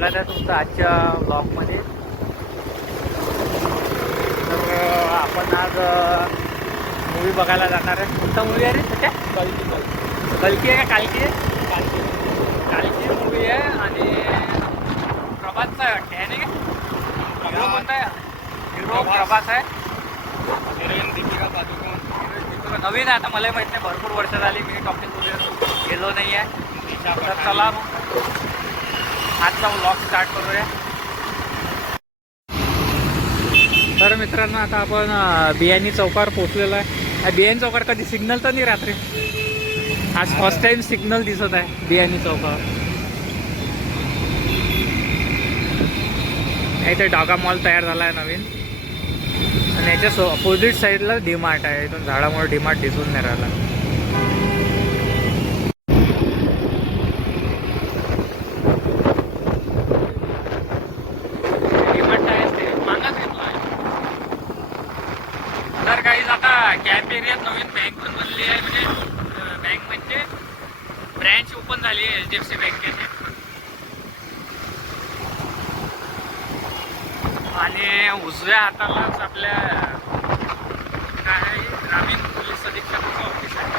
स्वागत आहे तुमचं आजच्या ब्लॉगमध्ये. तर आपण आज मूवी बघायला जाणार आहे. कोणता मूवी आहे रे सध्या? कल्की आहे का कालकी आहे? कालकी मूवी आहे आणि प्रभासचा आहे नाही का? हिरो कोणता आहे? हिरो प्रभास आहे. हिरोईन दीपिका पादुकोण. नवीन आहे आता, मलाही माहीत नाही, भरपूर वर्ष झाली मी टॉपिक वगैरे गेलो नाही आहे. तर चला मग आजचा व्लॉग स्टार्ट करूया. तर मित्रांनो आता आपण बियाणी चौकावर पोहोचलेलो आहे. बियाणी चौकावर कधी सिग्नल तर नाही रात्री, आज फर्स्ट टाइम सिग्नल दिसत आहे बियाणी चौकावर. इथे डागा मॉल तयार झाला आहे नवीन आणि याच्या अपोजिट साईडला डीमार्ट आहे. इथून झाडामुळे डीमार्ट दिसून नाही राहिला. तर काही आता कॅम्प एरियात नवीन बँक पण बनली आहे, म्हणजे बँक म्हणजे ब्रँच ओपन झाली आहे HDFC बँकेची. आणि उजव्या हातालाच आपल्या काय आहे, ग्रामीण पोलीस अधीक्षकाचं ऑफिस आहे.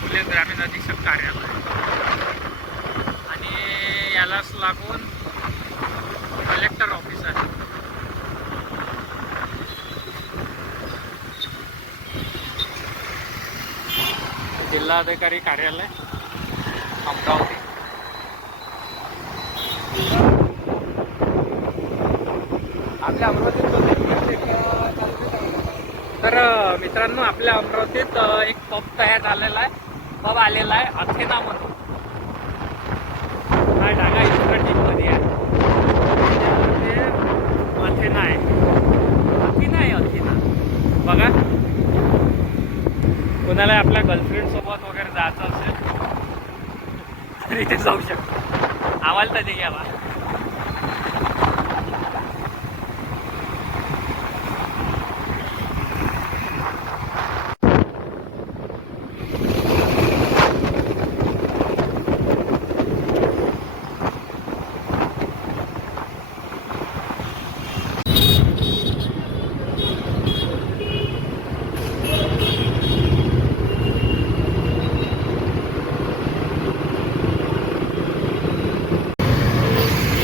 पोलीस ग्रामीण अधीक्षक कार्यालय आणि यालाच लागून कलेक्टर ऑफिस आहे. जिल्हाधिकारी कार्यालय अमरावती. आपल्या अमरावतीत तर मित्रांनो आपल्या अमरावतीत एक पब तयार झालेला आहे, पब आलेला आहे अथेना म्हणून. हा डागा इन्स्ट्रक्टिंगमध्ये आहे. अथेना आहे, अथेना आहे, अथेना बघा. कोणाला आपल्या गर्लफ्रेंड सोबत वगैरे जायचं असेल तर इथे जाऊ शकतो. आम्हाला तर घ्यावा.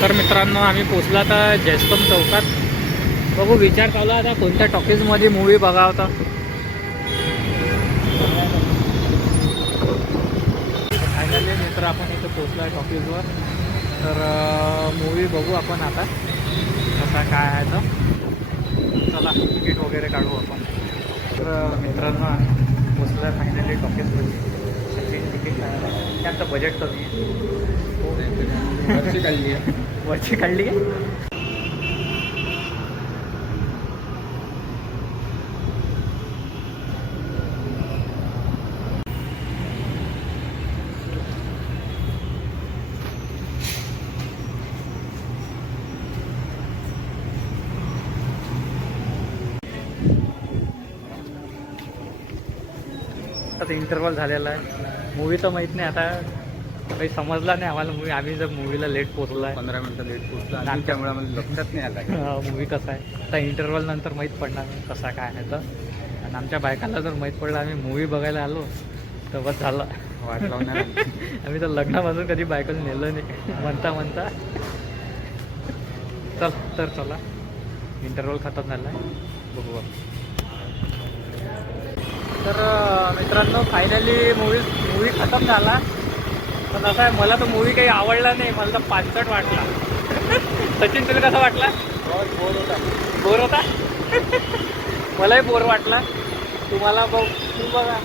तर मित्रांनो आम्ही पोचला आता जयस्तंभ चौकात. बघू विचार चालू आता कोणत्या टॉकीजमध्ये मूवी बघा होता. फायनली मित्र आपण इथं पोचलो आहे टॉकीजवर. तर मूवी बघू आपण आता कसा काय आहे तर. चला तिकीट वगैरे काढू आपण. तर मित्रांनो पोचलो आहे फायनली टॉकीजमध्ये. सचिन तिकीट काढायला त्यांचं बजेट कमी आहे. वरची काढली आहे, वरची काढली आहे. आता इंटरव्हल झालेला आहे. मूवी तर माहीत नाही आता, काही समजला नाही आम्हाला मूवी. आम्ही जर मूवीला लेट पोचलो आहे, 15 मिनटं लेट पोचला आणि त्यामुळे आम्हाला लक्षात नाही आला मूवी कसा आहे. आता इंटरव्हल नंतर माहीत पडणार नाही कसा काय आहे तर. आणि आमच्या बायकाला जर माहीत पडलं आम्ही मूवी बघायला आलो तर बस झालं, वाट लावणार. आम्ही तर लग्नापासून कधी बायकोला नेलं नाही म्हणता म्हणता. चल तर चला, इंटरव्हल खतम झाला आहे, बघू. तर मित्रांनो फायनली मूवी खतम झाला. पण असं आहे, मला तर मूवी काही आवडला नाही, मला तर पाचट वाटला. सचिन तुला कसा वाटला? बोर होता. बोर होता. मलाही बोर वाटला. तुम्हाला तू बघा.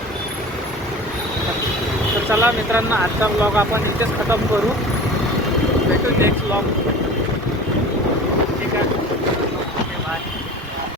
तर चला मित्रांनो आजचा ब्लॉग आपण इथेच खतम करू. भेटू नेक्स्ट ब्लॉग.